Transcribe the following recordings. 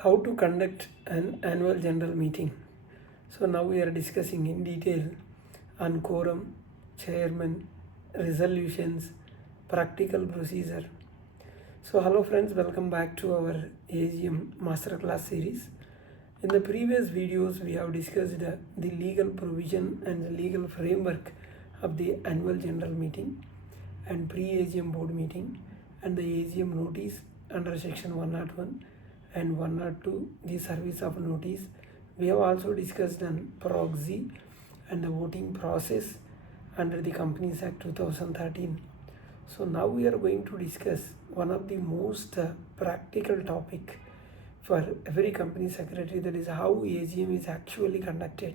How to conduct an annual general meeting. So now we are discussing in detail on quorum, chairman, resolutions, practical procedure. So hello friends, welcome back to our AGM Masterclass series. In the previous videos we have discussed the legal provision and the legal framework of the annual general meeting and pre-AGM board meeting and the AGM notice under section 101 and 102, the service of notice. We have also discussed on proxy and the voting process under the Companies Act 2013. So now we are going to discuss one of the most practical topic for every company secretary, that is how AGM is actually conducted.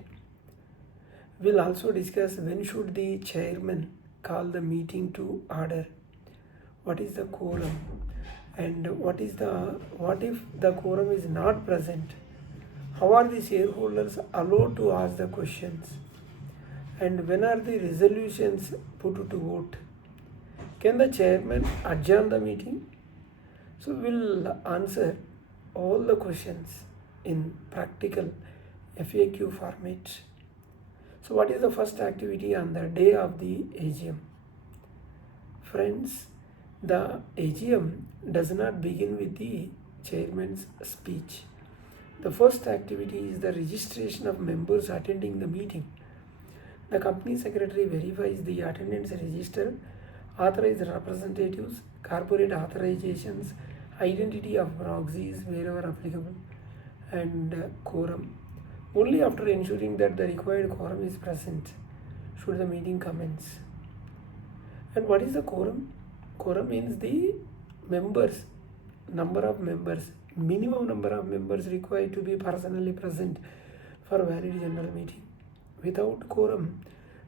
We'll also discuss when should the chairman call the meeting to order, what is the quorum, and what if the quorum is not present, how are the shareholders allowed to ask the questions, and when are the resolutions put to vote, can the chairman adjourn the meeting? So we'll answer all the questions in practical FAQ format. So what is the first activity on the day of the AGM? Friends, the AGM does not begin with the chairman's speech. The first activity is the registration of members attending the meeting. The company secretary verifies the attendance register, authorized representatives, corporate authorizations, identity of proxies wherever applicable, and quorum. Only after ensuring that the required quorum is present should the meeting commence. And what is the quorum? Quorum means the members, number of members, minimum number of members required to be personally present for valid general meeting. Without quorum,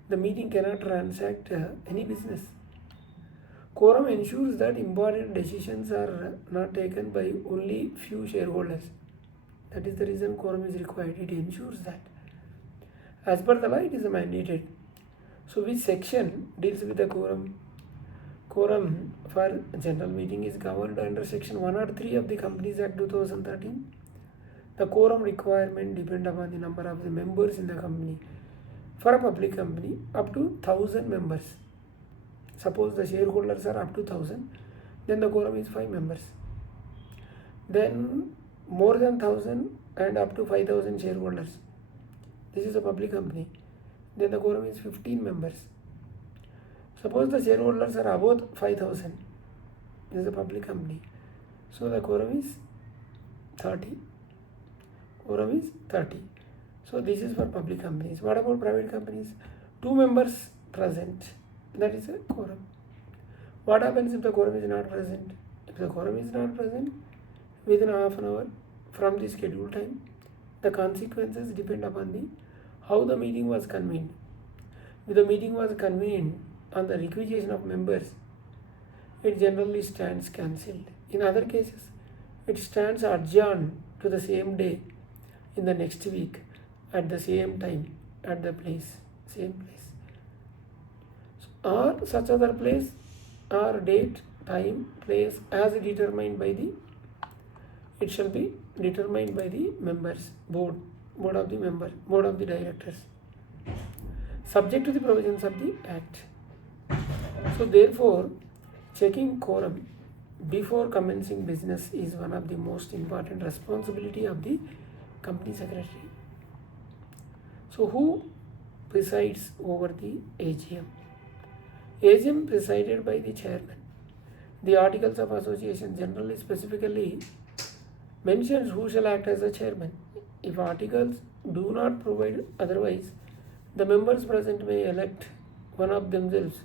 the meeting cannot transact any business. Quorum ensures that important decisions are not taken by only few shareholders. That is the reason quorum is required. It ensures that. As per the law, it is mandated. So which section deals with the quorum? Quorum for general meeting is governed under section 103 of the Companies Act 2013. The quorum requirement depends upon the number of the members in the company. For a public company, up to 1000 members. Suppose the shareholders are up to 1000, then the quorum is 5 members. Then more than 1000 and up to 5000 shareholders. This is a public company. Then the quorum is 15 members. Suppose the shareholders are above 5000. This is a public company. So the quorum is 30. Quorum is 30. So this is for public companies. What about private companies? 2 members present. That is a quorum. What happens if the quorum is not present? If the quorum is not present, within half an hour from the scheduled time, the consequences depend upon the how the meeting was convened. If the meeting was convened on the requisition of members, it generally stands cancelled. In other cases, it stands adjourned to the same day in the next week at the same time at the same place. Or such other place or date, time, place as determined by the, it shall be determined by the members, board of the directors, subject to the provisions of the Act. So therefore, checking quorum before commencing business is one of the most important responsibility of the company secretary. So who presides over the AGM? AGM presided by the chairman. The Articles of Association generally specifically mentions who shall act as a chairman. If articles do not provide otherwise, the members present may elect one of themselves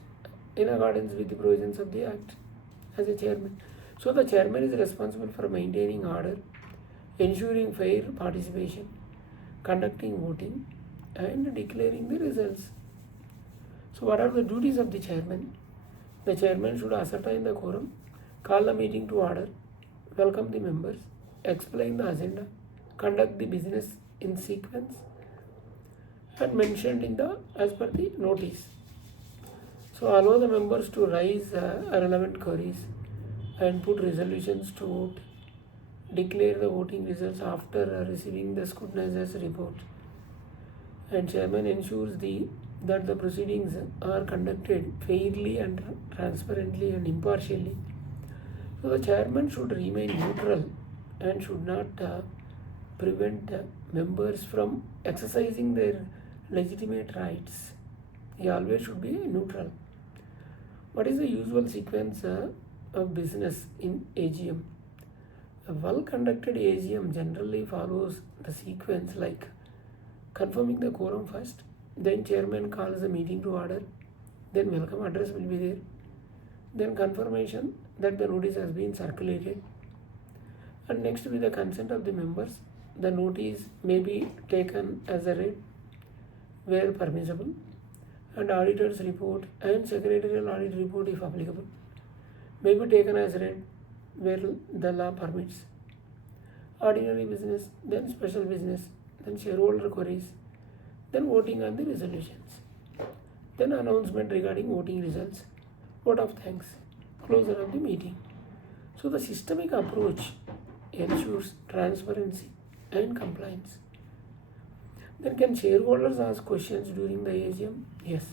in accordance with the provisions of the Act as a chairman. So the chairman is responsible for maintaining order, ensuring fair participation, conducting voting, and declaring the results. So what are the duties of the chairman? The chairman should ascertain the quorum, call the meeting to order, welcome the members, explain the agenda, conduct the business in sequence and mentioned in the as per the notice. So allow the members to raise relevant queries and put resolutions to vote declare the voting results after receiving the scrutinizer's report, and chairman ensures that the proceedings are conducted fairly and transparently and impartially. So the chairman should remain neutral and should not prevent members from exercising their legitimate rights. He always should be neutral. What is the usual sequence of business in AGM? A well-conducted AGM generally follows the sequence like confirming the quorum first, then chairman calls the meeting to order, then welcome address will be there, then confirmation that the notice has been circulated, and next with the consent of the members, the notice may be taken as a read where permissible, and auditor's report and secretarial audit report, if applicable, may be taken as read where the law permits. Ordinary business, then special business, then shareholder queries, then voting on the resolutions, then announcement regarding voting results, vote of thanks, closure of the meeting. So the systemic approach ensures transparency and compliance. Then can shareholders ask questions during the AGM? Yes.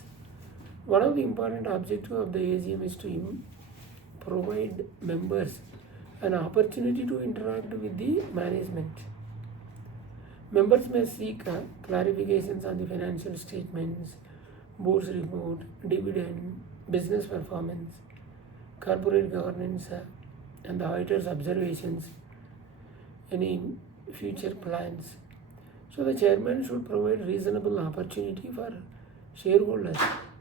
One of the important objectives of the AGM is to provide members an opportunity to interact with the management. Members may seek clarifications on the financial statements, board's report, dividend, business performance, corporate governance, and the auditor's observations, any future plans. So the chairman should provide reasonable opportunity for shareholders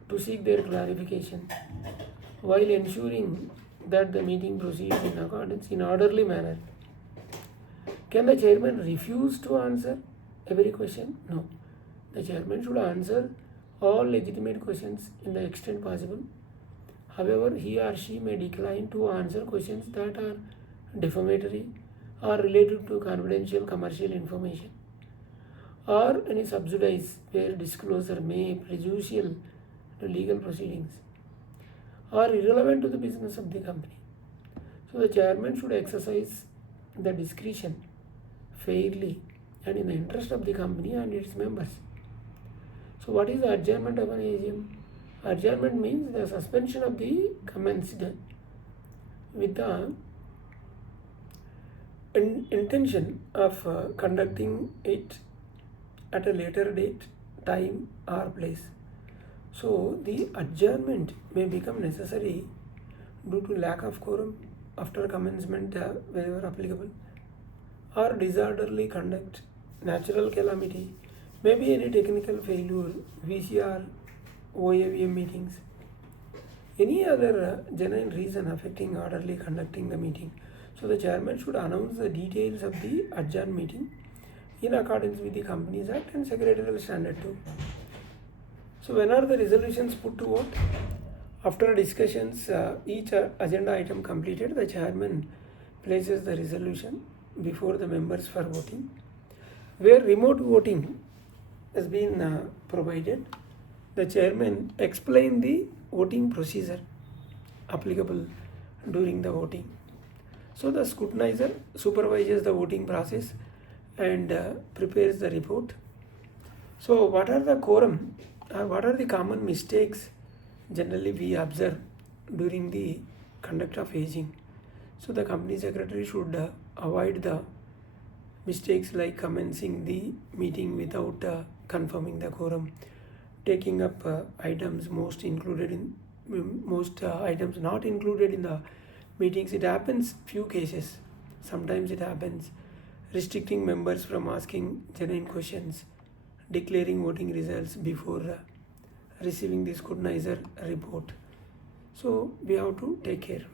to seek their clarification while ensuring that the meeting proceeds in accordance in orderly manner. Can the chairman refuse to answer every question? No. The chairman should answer all legitimate questions in the extent possible. However, he or she may decline to answer questions that are defamatory or related to confidential commercial information, or any subsidies where disclosure may be prejudicial to legal proceedings or irrelevant to the business of the company. So the chairman should exercise the discretion fairly and in the interest of the company and its members. So what is the adjournment of an AGM? Adjournment means the suspension of the commenced with the intention of conducting it at a later date, time or place. So the adjournment may become necessary due to lack of quorum after commencement wherever applicable, or disorderly conduct, natural calamity, maybe any technical failure, VCR, OAVM meetings, any other genuine reason affecting orderly conducting the meeting. So the chairman should announce the details of the adjourned meeting in accordance with the Companies Act and Secretarial Standard-2. So when are the resolutions put to vote? After discussions, each agenda item completed, the chairman places the resolution before the members for voting. Where remote voting has been provided, the chairman explains the voting procedure applicable during the voting. So the scrutinizer supervises the voting process and prepares the report. So what are the quorum or what are the common mistakes generally we observe during the conduct of aging? So the company secretary should avoid the mistakes like commencing the meeting without confirming the quorum, taking up items most items not included in the meetings. It happens few cases, sometimes it happens, restricting members from asking genuine questions, declaring voting results before receiving the scrutinizer report. So we have to take care.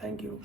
Thank you.